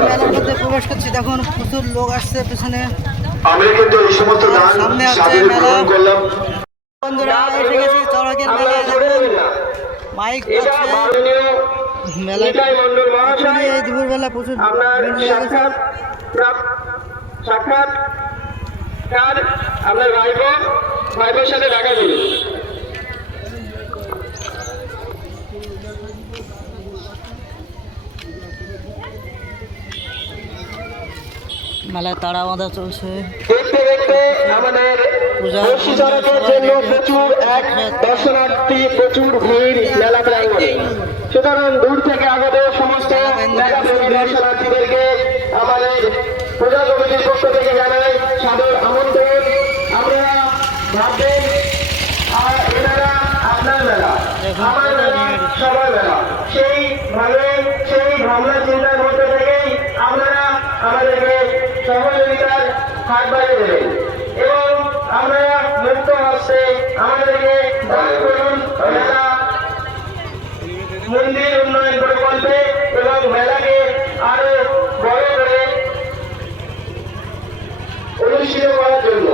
মেলার মধ্যে প্রবেশ করছি, দেখুন প্রচুর লোক আসছে পেছনে। আমি কিন্তু এই সমস্ত গান সাদরে গ্রহণ করলাম। বন্ধুরা এসে গেছি চড়কের মেলায়, দেখুন মাইক মেলায় এই দুপুরবেলা প্রচুর সাক্ষাৎকার আপনার ভাইবোর সাথে দেখা দিন। মেলায় তারা বাঁধা চলছে। দেখতে দেখতে আমাদের চড়কের জন্য প্রচুর দর্শনার্থী, প্রচুর ভিড় মেলা প্রাঙ্গণে। সুতরাং দূর থেকে আগত সমস্ত মেলাপ্রেমী দর্শনার্থীদেরকে আমাদের পূজা কমিটির পক্ষ থেকে জানাই সাদর আমন্ত্রণ। আপনারা ভাববেন আর এনারা আপনার মেলা, আমার মেলা, সবার মেলা, সেই ভাবনা চিন্তার মধ্যে থেকেই আপনারা আমাদেরকে সহযোগিতার হাত বাড়িয়ে দেবেন এবং আপনারা মুক্ত হস্তে আমাদেরকে দান করুন মেলা মন্দির উন্নয়ন প্রকল্পে এবং মেলাকে আরো বড় করে অনুষ্ঠিত করার জন্য।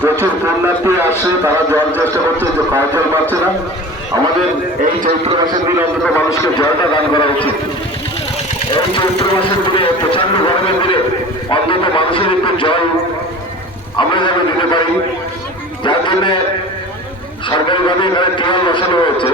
প্রচুর পুণ্যার্থী আসছে, তারা জল চেষ্টা করছে, যে খাওয়া জল পাচ্ছে না। আমাদের এই চৈত্র মাসের দিনে অন্তত মানুষকে জলটা দান করা উচিত। এই চৈত্র মাসের দিনে, প্রচন্ড গরমের দিনে অন্তত মানুষের একটু জল আমরা যেন দিতে পারি, যার জন্য সরকারিভাবে এখানে টিউবওয়েল বসানো হয়েছে।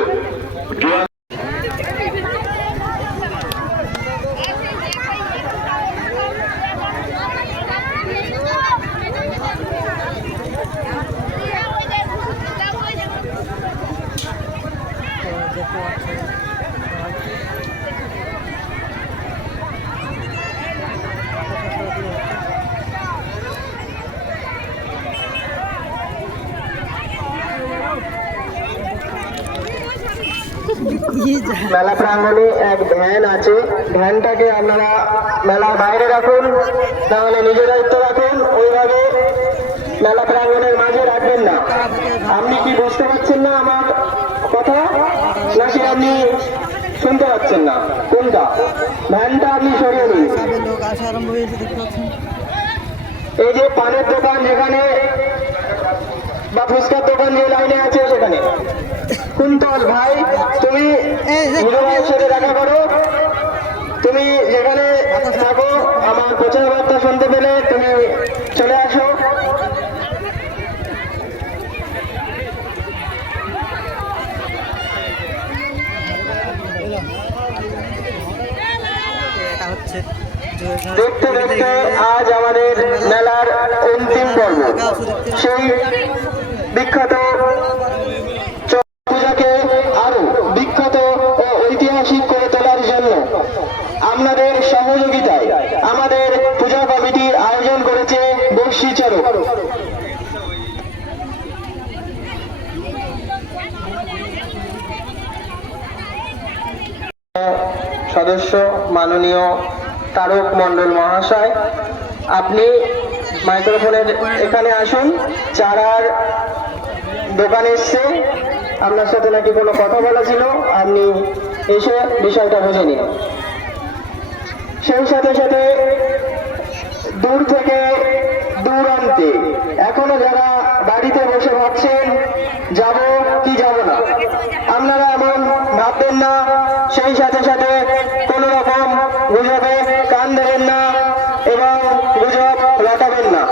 মেলা প্রাঙ্গণে এক ভ্যান আছে, ভ্যানটাকে আপনারা মেলার বাইরে রাখুন, তাহলে নিজের দায়িত্ব রাখুন, ওইভাবে মেলা প্রাঙ্গণের মাঝে রাখবেন না। আপনি কি বুঝতে পারছেন না আমার কথা, নাকি আপনি শুনতে পাচ্ছেন না? কোনটা? ভ্যানটা আপনি সরিয়ে নিন। এই যে পানের দোকান যেখানে বা ফুচকার দোকান যে লাইনে আছে সেখানে। কুন্তল ভাই, তুমি ভাইয়ের সাথে দেখা করো, তুমি যেখানে থাকো আমার প্রচার বার্তা শুনতে পেলে তুমি চলে আসো। দেখতে দেখতে আজ আমাদের মেলার অন্তিম পর্ব, সেই বিখ্যাত পূজাকে আরো বিখ্যাত ও ঐতিহাসিক করে তোলার জন্য আপনাদের সহযোগিতায় আমাদের পূজা কমিটির আয়োজন করেছে বর্ষি চড়ক। সদস্য মাননীয় তারক মণ্ডল মহাশয়, আপনি মাইক্রোফোনের এখানে আসুন। চারার দোকান এসছে, আপনার সাথে নাকি কোনো কথা বলা ছিল, আপনি এসে বিষয়টা বুঝে নিন। সেই সাথে সাথে দূর থেকে দূরান্তে এখনো যারা বাড়িতে বসে ভাবছেন যাব কি যাব না, আপনারা এমন ভাববেন না। সেই সাথে সাথে কোনো রকম গুজবে কান দেবেন না এবং গুজব রটাবেন না।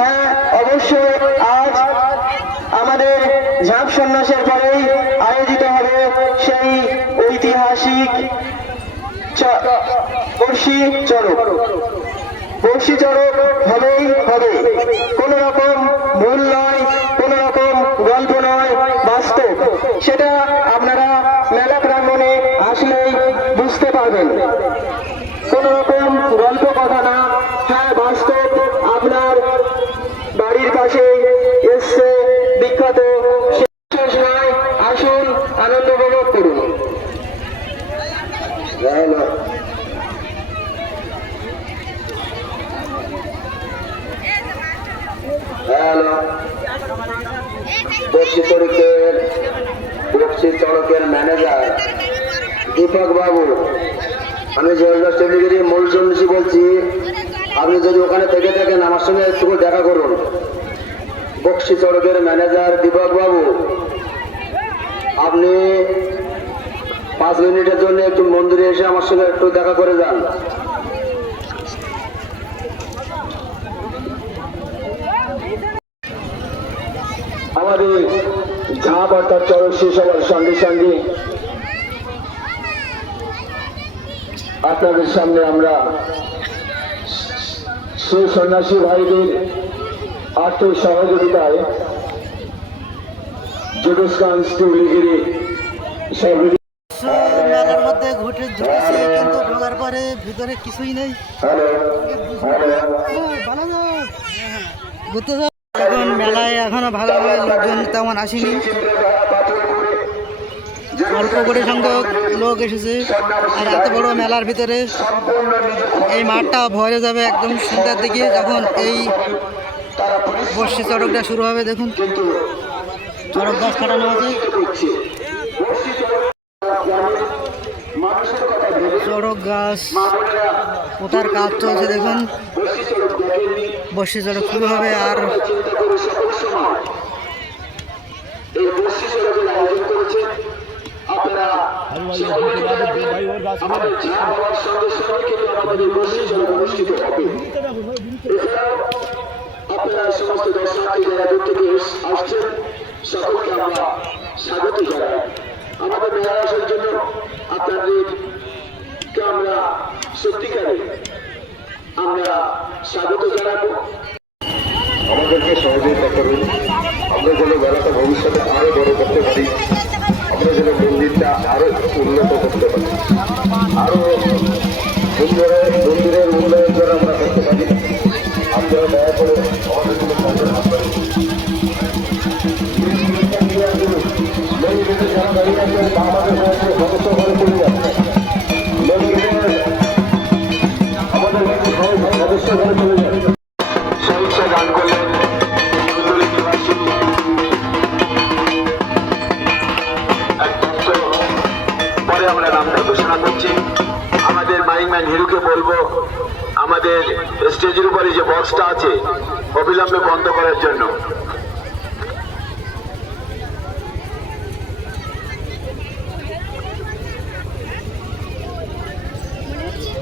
হ্যাঁ, অবশ্যই আজ আমাদের ঝাঁপ সন্ন্যাসের পরেই আয়োজিত হবে সেই ঐতিহাসিক বর্ষি চড়ক। বর্ষি চড়ক হবেই হবে, কোন রকম ভুল নয়, কোন রকম গল্প নয়, বাস্তব। সেটা আপনারা মেলা প্রাঙ্গণে আসলেই বুঝতে পারবেন। কোন রকম গল্প কথা না, হ্যাঁ বাস্তব আপনার বাড়ির পাশে এসছে বিখ্যাত। শেষ নয়, আসুন আনন্দ উপভোগ করুন। হ্যালো, বক্সি চড়কের ম্যানেজার দীপক বাবু, আমি জয়দাস চন্দ্রগিরি মূল সন্ন্যাসী বলছি। আপনি যদি ওখানে থেকে থাকেন আমার সঙ্গে একটু দেখা করুন। বক্সি চড়কের ম্যানেজার দীপক বাবু, আপনি 5 মিনিটের জন্য একটু মন্দিরে এসে আমার সঙ্গে একটু দেখা করে যান। আমাদের ঝাঁপ অর্থাৎ চড়ক শেষ হওয়ার সঙ্গে সঙ্গে আপনাদের সামনে আমরা সেই সন্ন্যাসী ভাইদের আর্থিক সহযোগিতায় যোগেশগঞ্জ টুগলিগিরি মেলার মধ্যে ঢুকেছে, কিন্তু ঢোকার পরে ভিতরে কিছুই নেই। এখন মেলায় এখনো ভালোভাবে লোকজন তেমন আসেনি, অল্প করে সংখ্যক লোক এসেছে। আর এত বড় মেলার ভিতরে এই মাঠটা ভরে যাবে একদম সন্ধ্যার দিকে, যখন এই বর্ষি চড়কটা শুরু হবে। দেখুন চড়ক গাছ কাটানো আছে, চড়ক গাছ পোতার কাজ চলছে। দেখুন বর্ষি চড়ক শুরু হবে। আর আপনারা সমস্ত দর্শনার্থী যারা দূর থেকে আসছেন সকলকে আমরা স্বাগত জানাই। আমাদের মেলা আসার জন্য আপনাদেরকে আমরা সত্যিকারে আমরা স্বাগত জানাবো। আমাদেরকে সহযোগিতা করুন, আমরা যেন মেলাটা ভবিষ্যতে আরো বড় করতে পারি, আমরা যেন মন্দিরটা আরো উন্নত করতে পারি, আরো মন্দিরের উন্নয়ন যেন আমরা করতে পারি। আপনারা দয়া করে আমাদের জন্য যারা দাঁড়িয়ে আছেন তা আমাদের সমস্যা করে চলে যাচ্ছে। আমাদের সদস্য করে চলে যাচ্ছে। সহিংসা গান করলেন পরে আমরা নামটা ঘোষণা করছি। আমাদের মাইকম্যান হিরুকে বলবো আমাদের স্টেজের উপরে যে বক্সটা আছে অবিলম্বে বন্ধ করার জন্য।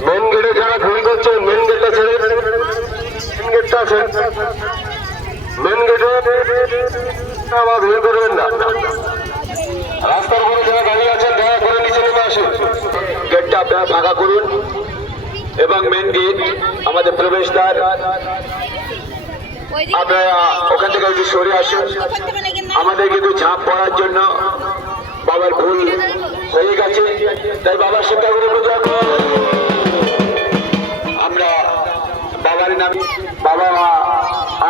মেন গেটে যারা ভুল করছে মেন গেটটা ছেড়ে মেন গেটটা আছে, মেন গেটে আবার ভুল করবেন না। রাস্তার উপরে যারা দাঁড়িয়ে আছেন দয়া করে নিচে নেমে আসুন। গেটটা আপনারা ফাঁকা করুন এবং মেন গেট আমাদের প্রবেশদ্বার আপনারা ওখান থেকে একটু সরে আসুন। আমাদের কিন্তু ঝাঁপ পড়ার জন্য বাবার ভুল হয়ে গেছে, তাই বাবার সেটা করে পূজা আমরা বাবার নামে বাবা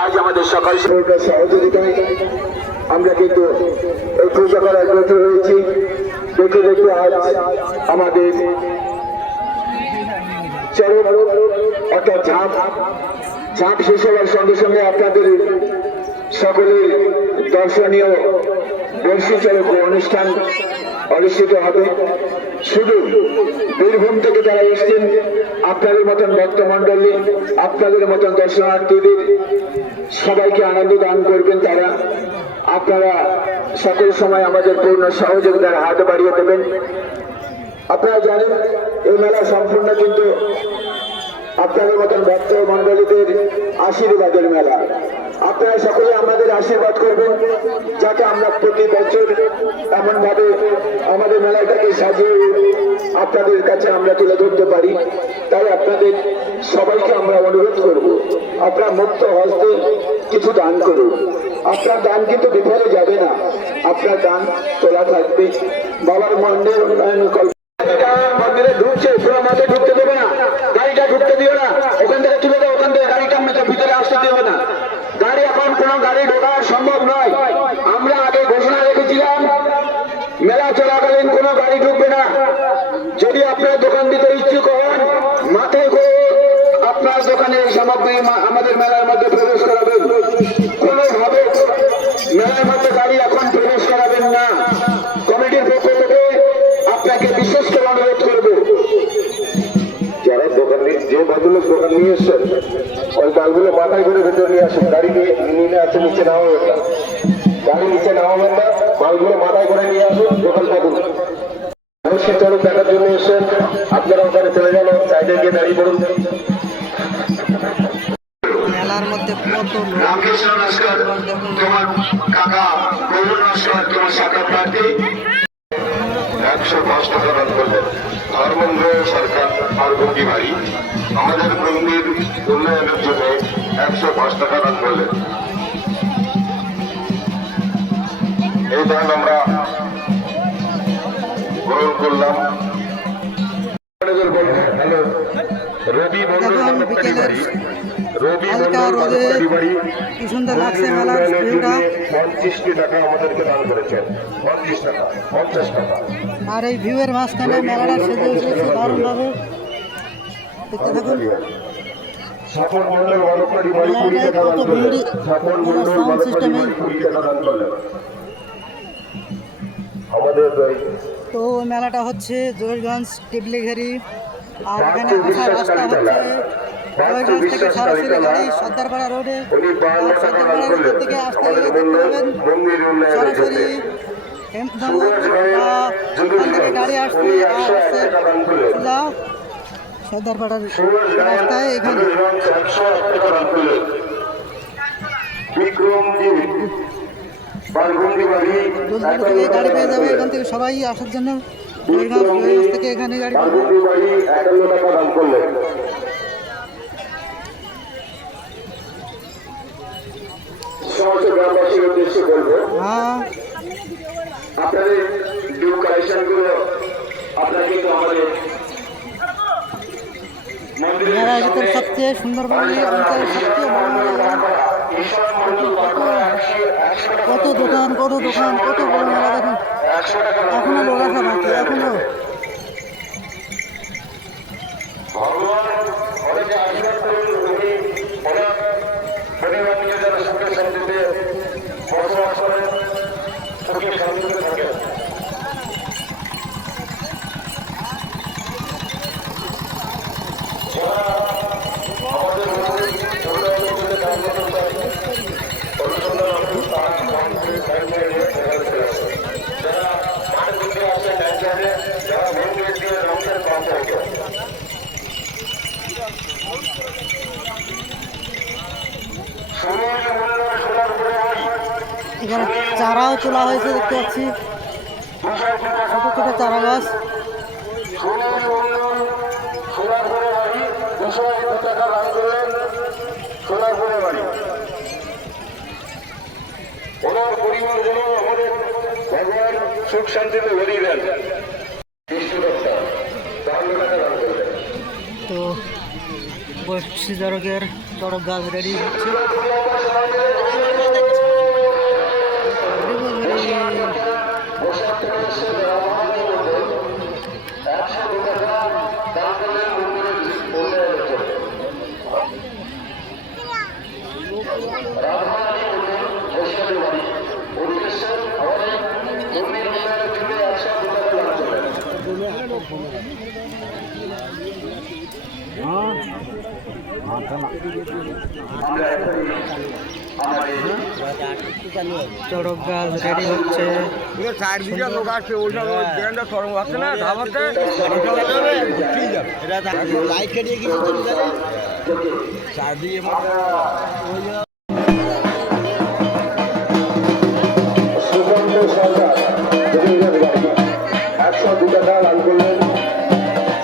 আজ আমাদের সকাল সহযোগিতায় আমরা কিন্তু এই পূজা করার ব্রত রয়েছি। দেখে দেখে আজ আমাদের অর্থাৎ ঝাঁপ শেষ হওয়ার সঙ্গে সঙ্গে আপনাদের সকলের দর্শনীয় বর্ষি চড়ক অনুষ্ঠান অনুষ্ঠিত হবে। শুধু বীরভূম থেকে যারা এসছেন আপনাদের মতন ভক্তমণ্ডলী, আপনাদের মতন দর্শনার্থীদের সবাইকে আনন্দ দান করবেন তারা। আপনারা সকল সময় আমাদের পূর্ণ সহযোগিতার হাত বাড়িয়ে দেবেন। আপনারা জানেন এই মেলা সম্পূর্ণ কিন্তু আপনাদের মতন ভক্ত মন্ডলীদের আশীর্বাদের মেলা। আপনারা সকলে আমাদের আশীর্বাদ করবেন যাতে আমরা প্রতি বছর এমনভাবে আমাদের মেলাটাকে সাজিয়ে আপনাদের কাছে আমরা তুলে ধরতে পারি। তাই আপনাদের সবাইকে আমরা অনুরোধ করব আপনারা মুক্ত হস্তে কিছু দান করুন। আপনার দান কিন্তু বিফলে যাবে না। আপনার গান তোলা থাকবে। বাবার মন্দির উন্নয়ন মন্দিরে ঢুকছে, পুরো মাঠে ঢুকতে দেবে না, গাড়িটা ঢুকতে দিও না, ওখান থেকে তুলে দেবো, ওখান থেকে গাড়িটা ভিতরে আসতে দেবে না। গাড়ি এখন কোনো গাড়ি ঢোকা সম্ভব নয়। আমরা আগে ঘোষণা রেখেছিলাম মেলা চলাকালীন কোনো গাড়ি ঢুকবে না। যদি আপনার দোকান দিতে ইচ্ছুক হন, মাথায় করে আপনার দোকানের সামগ্রী আমাদের মেলার মধ্যে প্রবেশ করাবেন। কোনোভাবে মেলার মধ্যে গাড়ি এখন প্রবেশ করাবেন না। কমিটির পক্ষ থেকে আপনাকে বিশেষ করে অনুরোধ করব, যারা দোকান যে ভদ্রলোক দোকান নিয়ে এসছেন ওই মালগুলো মাথায় করে ভেতরে নিয়ে আসেন। গাড়ি নিয়ে আছে নিচে নেওয়া হবে না, গাড়ি নিচে নেওয়া হবে না, মালগুলো মাথায় করে নিয়ে আসুন, দোকান থাকুন। অবশ্যই চড়ক দেখার জন্য এসছেন, আপনারা ওখানে চলে যান, সাইডে গিয়ে দাঁড়িয়ে পড়ুন। মেলার মধ্যে কত লোক। রামকৃষ্ণ নস্কর, তোমার কাকা গৌর নস্কর, তোমার শাখা প্রার্থী 105 টাকা দান করলেন। ধর্মেন্দ্র সরকার পার্বতী বাড়ি আমাদের মন্দির উন্নয়নের জন্য 105 টাকা দান করলেন। এই দান আমরা গ্রহণ করলাম। রবি দেখুন বিকেলের হালকা রোদে কি সুন্দর লাগছে মেলার ভিউটা। 50 টাকা আমাদেরকে দান করেছেন, 50 টাকা, 50 টাকা। আর এই ভিউয়ের মাঝখানে মেলাটা সেজে উঠেছে দারুণভাবে, দেখতে থাকুন। সফল মন্ডল বালকবাড়ি বাড়ি 20 টাকা দান করলেন। সফল মন্ডল বালকবাড়ি বাড়ি 20 টাকা দান করলেন। আমাদের তো মেলাটা হচ্ছে জোরগঞ্জ টিবলিঘেরি, আর এখানে আসার রাস্তা হচ্ছে জোরগঞ্জ থেকে সরাসরি গাড়ি সর্দারপাড়া রোডে, আর সর্দারপাড়া রোড থেকে আসতে গেলে দেখতে পাবেন সরাসরি হেমদামোদ বা ওখান থেকে গাড়ি আসছে আর হচ্ছে সোজা সর্দারপাড়ার রাস্তায় এখানে জলদি থেকে গাড়ি পেয়ে যাবে এখান থেকে সবাই আসার জন্য। জোরগঞ্জ থেকে এখানে গাড়ি পাবে। সমস্ত গ্রামবাসীর উদ্দেশ্যে বলবো, হ্যাঁ আপনাদের ডিউ কালেকশন গুলো আপনারা কিন্তু আমাদের মেলার ভিতরে সবচেয়ে সুন্দরবনের অঞ্চলের সবচেয়ে বড় মেলা। কত দোকান কত দোকান কত বড় মেলা দেখুন। এখনো লোক আসা বাকি, এখনো ভগবান অনেকে আশীর্বাদ করেন, উনি অনেক পরিবারকে যারা সুখে শান্তিতে বসবাস করেন, সুখে শান্তিতে থাকেন। যারা আমাদের উন্নয়নের জন্য কাজ করতে চায়, অনুসন্ধান আসুন, তারা যারা মাঠে দিকে আসেন ডাক্তারে, যারা মেন গেট দিয়ে রংসের কাজ থাকে। এখানে চারাও তোলা হয়েছে দেখতে পাচ্ছি, ছোট ছোট চারা গাছ। ওনার পরিবার যেন আমাদের ভগবান সুখ শান্তিতে ভরিয়ে দেন। তো বর্ষি চড়কের চড়ক গাছ রেডি হচ্ছে। চড়ক গাছ রেডি হচ্ছে। লোক আসছে ওইটা চড়ক আসছে না ধাবাতে লাইট কাটিয়ে গিয়ে চারদিকে সুকান্ত সরকার 102 টাকা দান করলেন।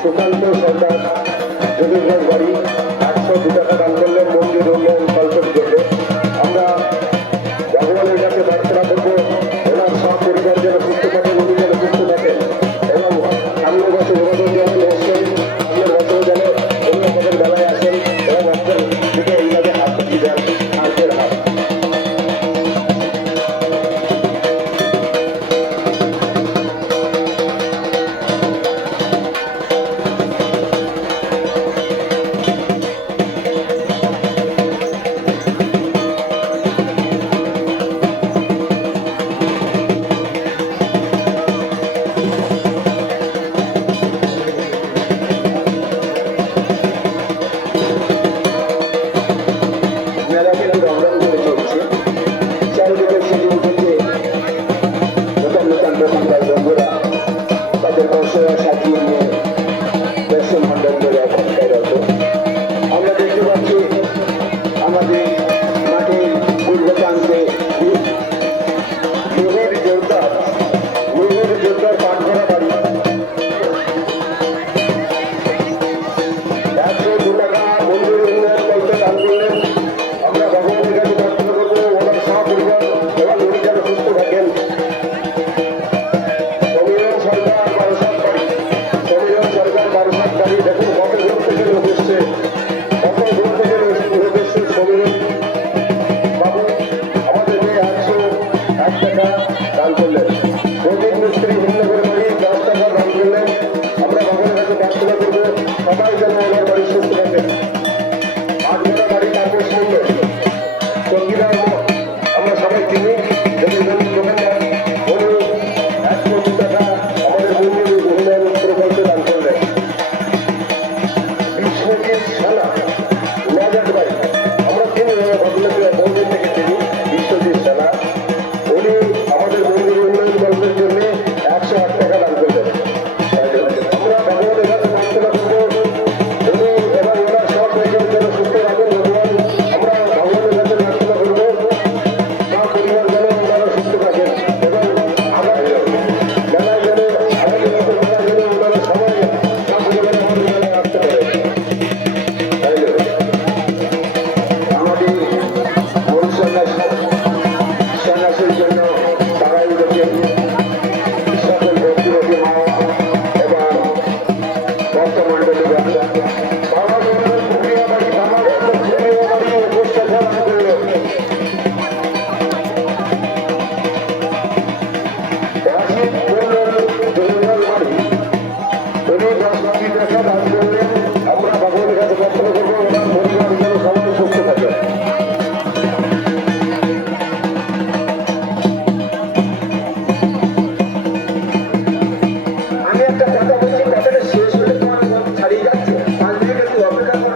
সুকান্ত সরকার যোগেশগঞ্জ বাড়ি 102 টাকা দান করলেন মন্দির উন্নয়ন কল্পের জন্য। আমরা ভগবানের কাছে প্রার্থনা করবো ওনার সব দান করলেন। প্রদীপ মিস্ত্রি ভিন্নগর বাড়ি 10 টাকা দান করলেন। আমরা ভগবানের কাছে প্রার্থনা করবো সবাই যেন ওনার বাড়ি সুস্থ থাকে। আটগড়া বাড়ি তাপস মন্ডল সঙ্গীরা আমরা সবাই চিনি, যদি দোকানদার উনি 100 টাকা আমাদের মন্দির উন্নয়ন প্রকল্পে দান করলেন। বিশ্বজিৎ সানা নজাট ভাই, আমরা চিনি ভদ্রলোকের বহুদিন থেকে চিনি বিশ্বজিৎ সানা, উনি আমাদের মন্দির উন্নয়ন প্রকল্পের জন্য 108 টাকা দান করলেন। আমরা ভগবানের কাছে প্রার্থনা করবো উনি এবং ওনার সব রেখে যেন সুস্থ রাখেন ভগবান। আমরা ভগবানের কাছে প্রার্থনা করবো তার পরিবার যেন ওনারা সুস্থ থাকেন এবং আগামী মেলায় যেন আগামী বছর মেলায় যেন ওনারা সবাই তার পরিবারে আমাদের মেলায় আসতে পারে। আমাদের সন্ন্যাসের জন্য তারাই দেখেন সকল ভক্তিমতী মা এবং ভক্তমণ্ডলীরা বাবা বন্ধুর পুকুরিয়া বাড়ি বাবা বন্ধুর পুকুরিয়া বাড়ি উপস্থাপন করল। রাশিদ বললেন জমিদার বাড়ি উনি 10 কোটি টাকা দান করলেন। আমরা ভগবানের কাছে প্রার্থনা করবো ওনার পরিবার যেন সবাই সুস্থ থাকে। আমি একটা কথা বলছি, কথাটা শেষ হলে তোমার ছাড়িয়ে যাচ্ছে, 5 মিনিট একটু অপেক্ষা করো।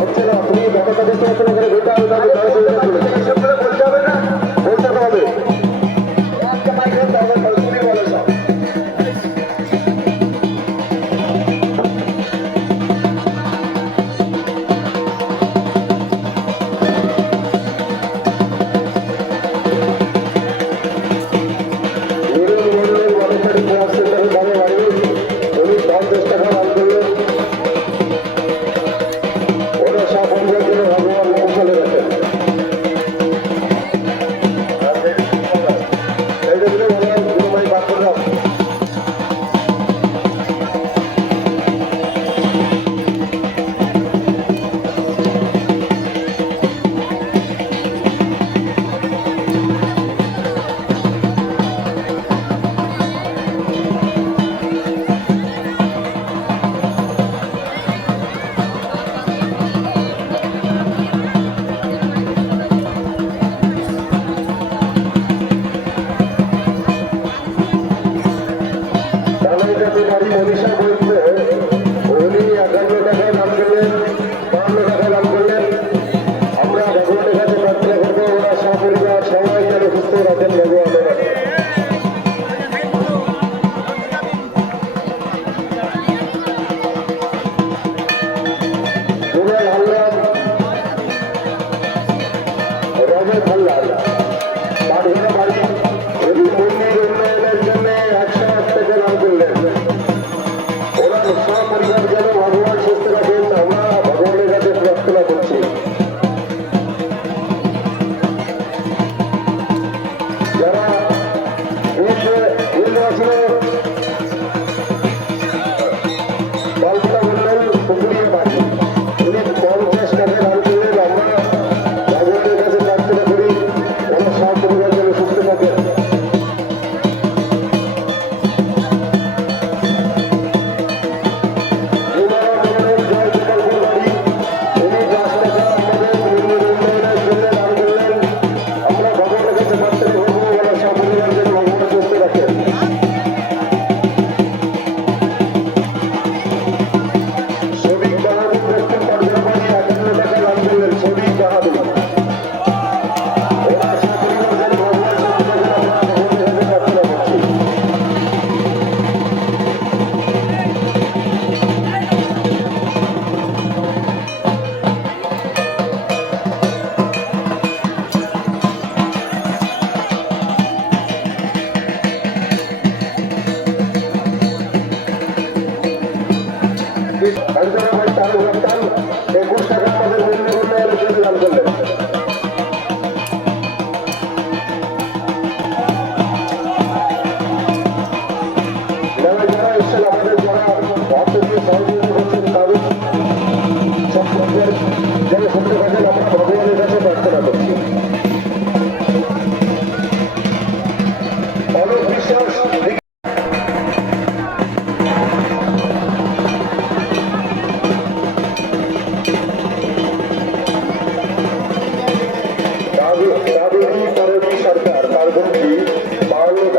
হচ্ছে না তুমি কথাটা বলতে পারছো না, বলতে হবে না, এসব করে বলতে হবে না, বলতে হবে একটা মাইক্রোফোন দরকার পড়ে, তুমি বলো সব।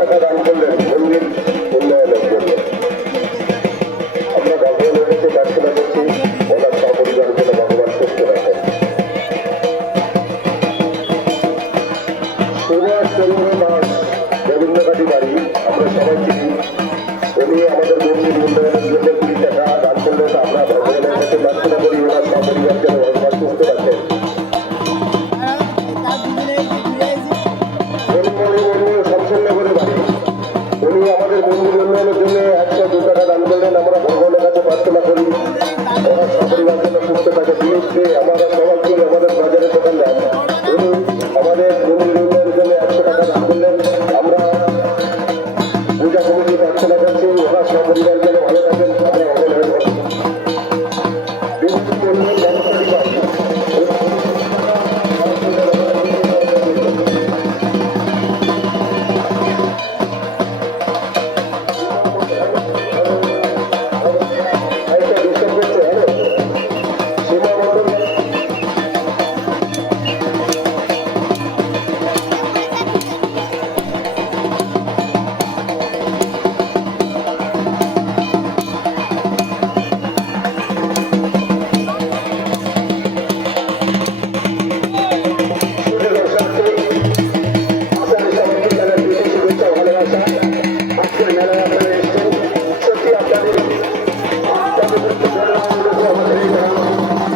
টাকা দান করলেন মন্দির উন্নয়নের জন্য। আমরা ভগবানের কাছে প্রার্থনা করছি ওনার সপরিবার যেন ভগবান সুস্থ রাখেন। সুভাষচন্দ্র দাস গোবিন্দকাটি বাড়ি, আমরা সবাই চিনি। উনি আমাদের মন্দির উন্নয়নের জন্য 20 টাকা দান করলেন। আমরা ভগবানের কাছে প্রার্থনা করি ওনার সপরিবার যেন ভগবান সুস্থ রাখেন। সম্পূর্ণ বাড়ি, উনি আমাদের মন্দির উন্নয়নের জন্য 102 টাকা দান করলেন। আমরা ভগবানের কাছে প্রার্থনা করি ওনার সপরিবার যেন সুস্থ থাকে। বিশেষ আমরা সবাইকে আমাদের বাজারে দোকানদার, উনি আমাদের মন্দির উন্নয়নের জন্য 100 টাকা দান করলেন। আমরা পূজা কমিটি প্রার্থনা করছি ওনার সপরিবার যেন ভালো থাকেন। আমরা অবহেলা করছি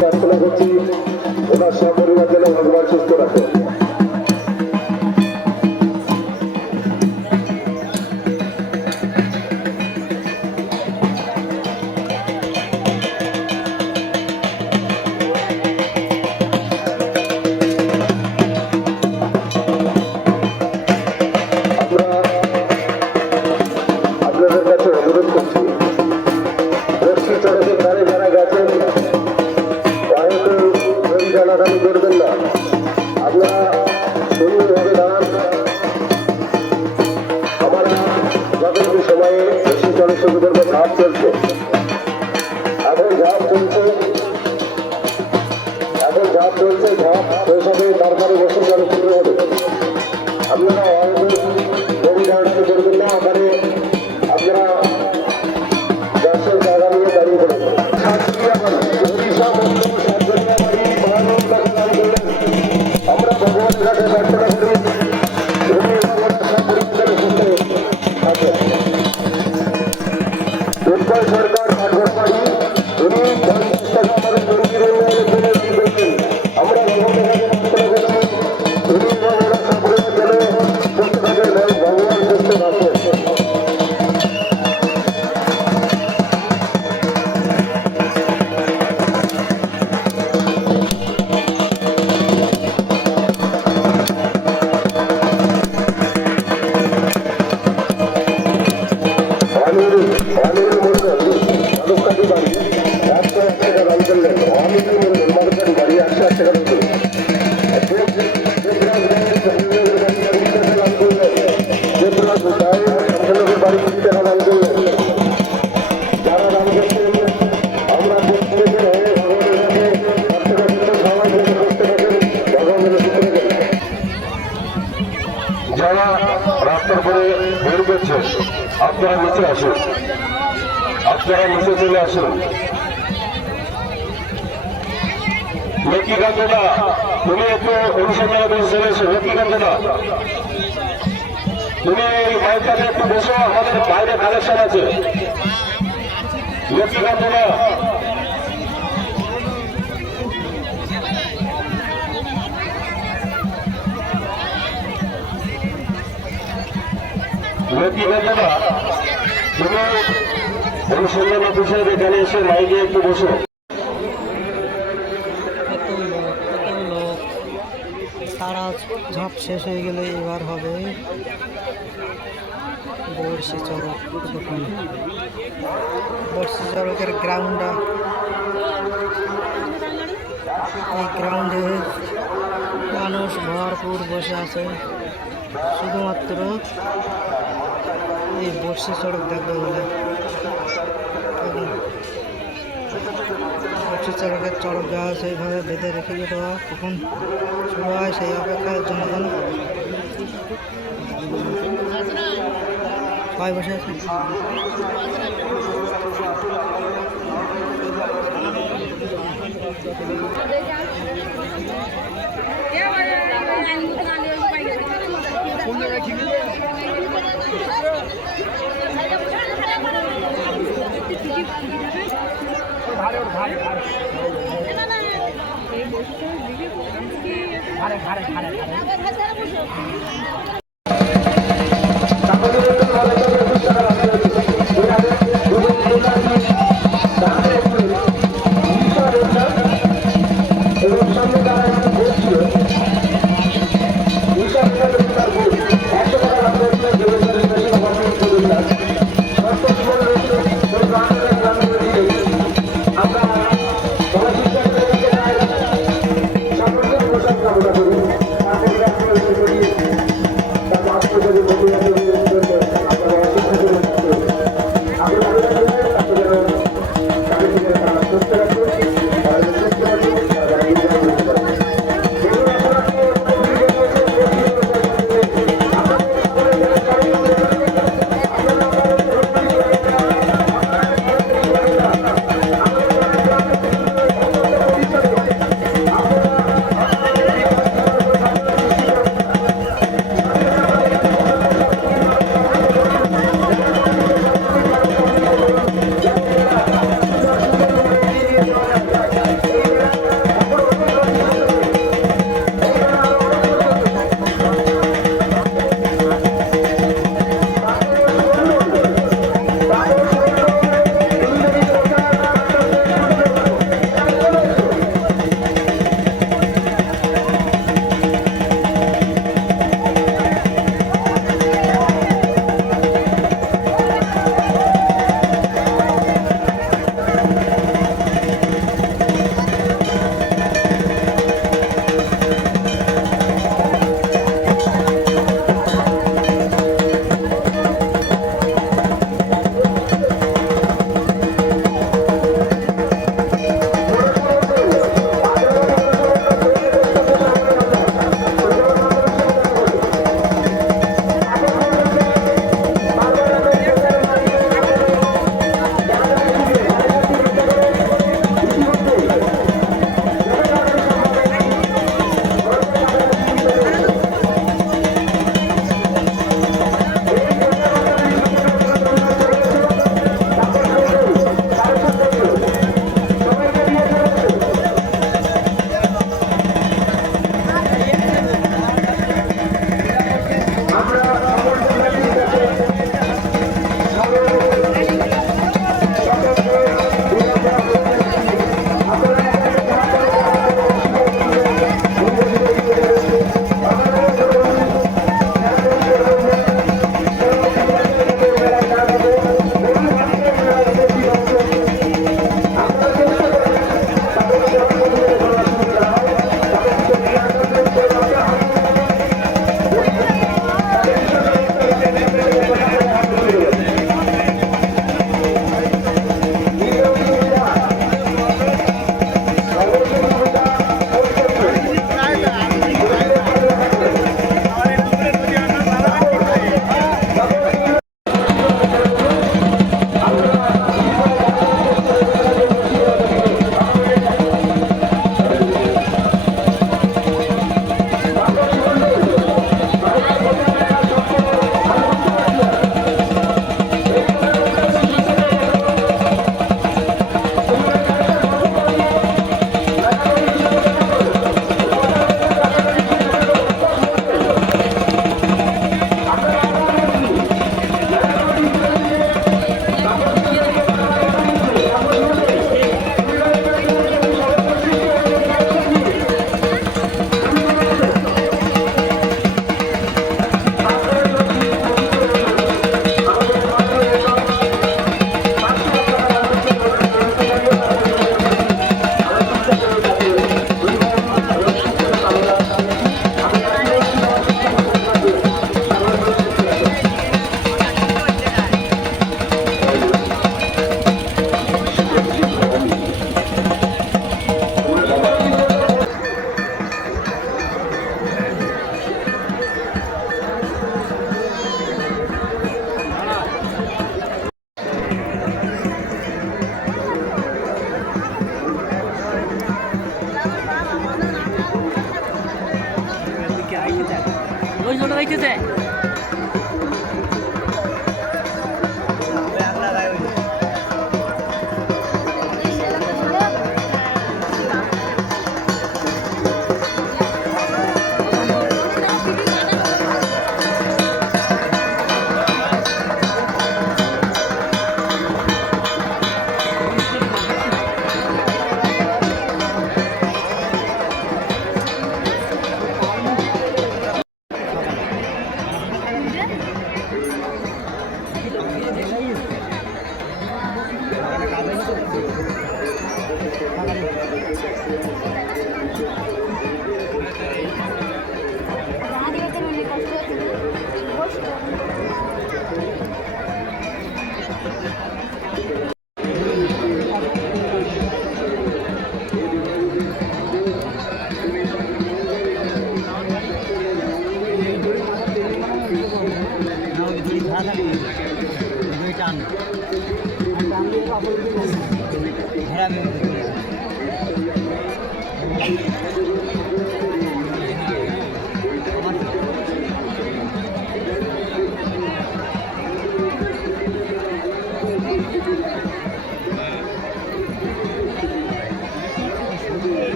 প্রার্থনা করছি ওনার সপরিবার যেন ভগবান সুস্থ রাখেন। আমরা আপনাদের কাছে অনুরোধ করছি বর্ষি চড়কের ধারে যারা গেছেন হয়তো ওই জানাজানি করবেন না। আপনারা সুন্দরভাবে দাঁড়ান। আমরা যতটুকু সময়ে বর্ষি চড়ক শুরু করবো, ঝাঁপ চলছে, এখন ঝাঁপ চলছে, ঝাঁপ শেষ হবে, তারপরে বর্ষি চড়ক শুরু হবে। আপনারা হয়তো নদী দাঁড়ানি করবেন না, ওখানে আপনারা দর্শক জায়গা নিয়ে দাঁড়িয়ে পড়েন। আমরা ভগবানের কাছে প্রার্থনা করি উৎপল সরকার কাঠগড়বাড়ি, উনি 50 টাকা আমাদের মন্দির উন্নয়নের জন্য দান করছেন। আমরা ভগবানের কাছে প্রার্থনা করছি উনি ওনারা সপরিবার যেন সুস্থ থাকেন, ভগবান সুস্থ রাখেন। অনিল মন্ডল মাধবকাঠি বাড়ি 101 টাকা দান করলেন। অনিল মন্ডল মাধবকাঠি বাড়ি 101 টাকা দান করলেন। দেবরাজ রায় সংখ্যালঘুর বাড়ি 20 টাকা দান করলেন। যারা দান করছেন আমরা প্রত্যেকের হয়ে ভগবানের কাছে প্রার্থনা করতে সবাই যেন সুস্থ থাকেন, ভগবানের সুস্থ থাকেন। যারা রাস্তার পরে বের করছে আপনারা নিচে আসুন, আপনারা নিচে চলে আসুন। লক্ষ্মীকান্তদা, তুমি একটু অনুসন্ধানে বসে চলে এসো। লক্ষ্মীকান্তদা, তুমি এই মাইকটাতে একটু বসো, আমাদের বাইরে কালেকশন আছে। লক্ষ্মীকান্তদা, লক্ষ্মীকান্তদা, তুমি অনুসন্ধান অফিসের এখানে এসে মাইকে একটু বসো। তারা ঝাঁপ শেষ হয়ে গেলে এবার হবে বর্ষি চড়ক। দেখুন বর্ষি চড়কের গ্রাউন্ডটা, এই গ্রাউন্ডে মানুষ ভরপুর বসে আছে শুধুমাত্র এই বর্ষি চড়ক দেখবে বলে। বর্ষি চড়কের চড়ক গাছ এইভাবে বেঁধে রেখে দেওয়া, কখন শুরু হয় সেই অপেক্ষায় জনগণ সবাই বসে আছে।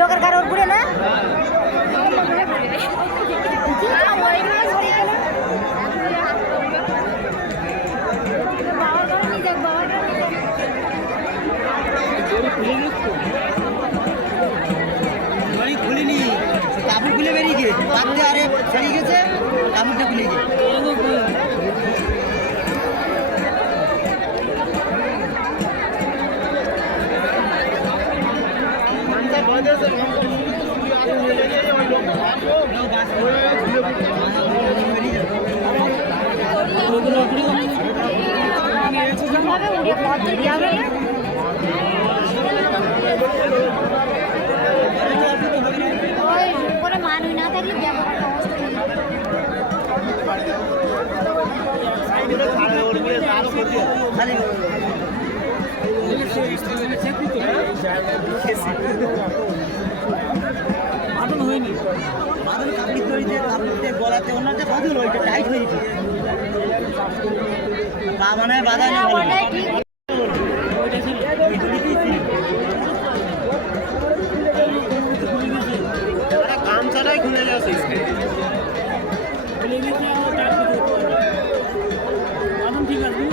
লোকের কারোর ঘুরে না খুলিনি কাপড় খুলে বেরিয়ে গিয়ে তাতে আরে বেরিয়ে গেছে কাপড়টা খুলে গিয়ে মানুষ না থাকলে ব্যবহারটা বাদল হয়নি বাদল কাপড়ি তৈরিতে কাপড়তে গলাতে ওনাতে বাদল হয়েছে টাইট হয়েছে তা মানে বাদায় না বলে গামছাটাই খুলে যাচ্ছে ঠিক আছে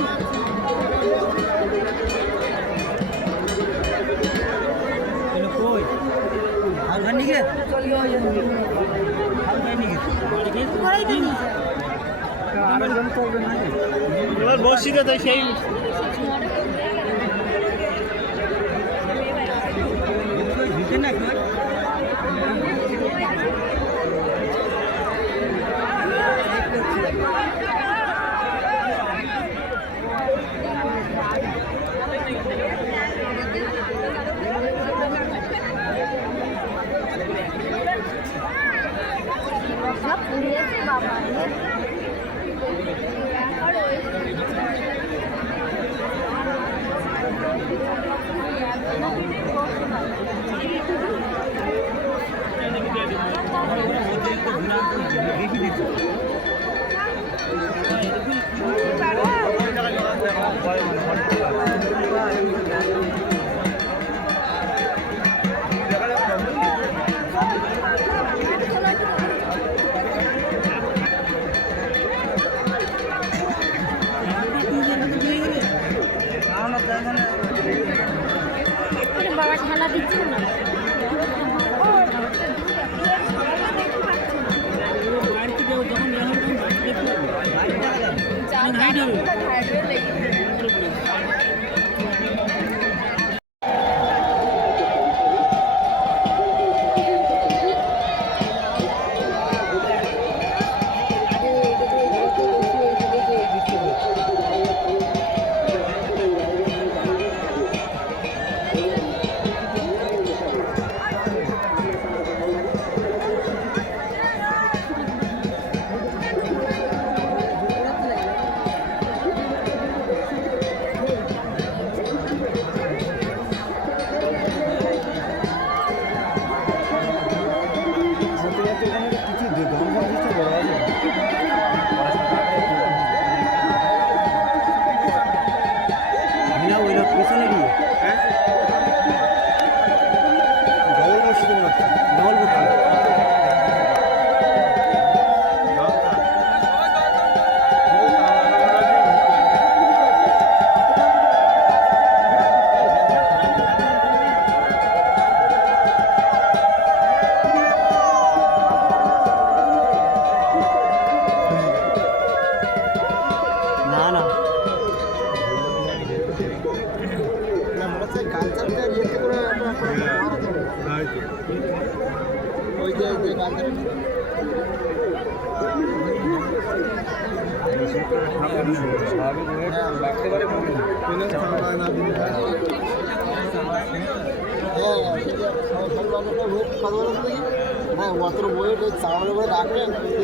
এবার বসিতে তো সেই না বাবা ঠান্ডা দিচ্ছে না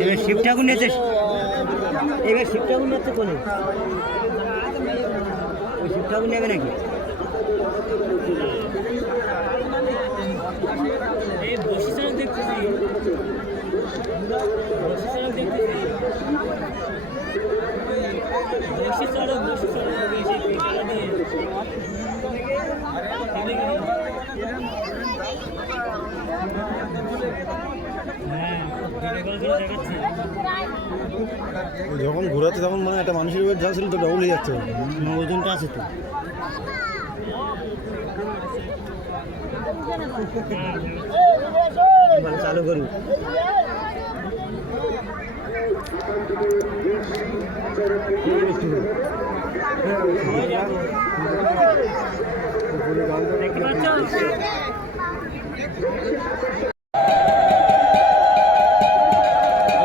এবার শিব ঠাকুর নিয়েছে, এবার শিব ঠাকুর নিচ্ছে কোনে? ওই শিব ঠাকুর নেবে নাকি? যখন ঘোরাতে তখন মানে একটা মানুষের উপর যা ছিল তো ডবল হয়ে যাচ্ছে, ওজনটা আছে তো। চালু করুন।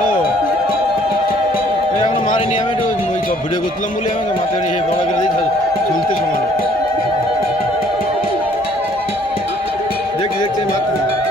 ও এই এখনো মারিনি, আমি একটু ওই ভিডিও করছিলাম বলে আমি মাথায় নিয়ে বড় করে দিয়ে চলতে সমান দেখছি মারতে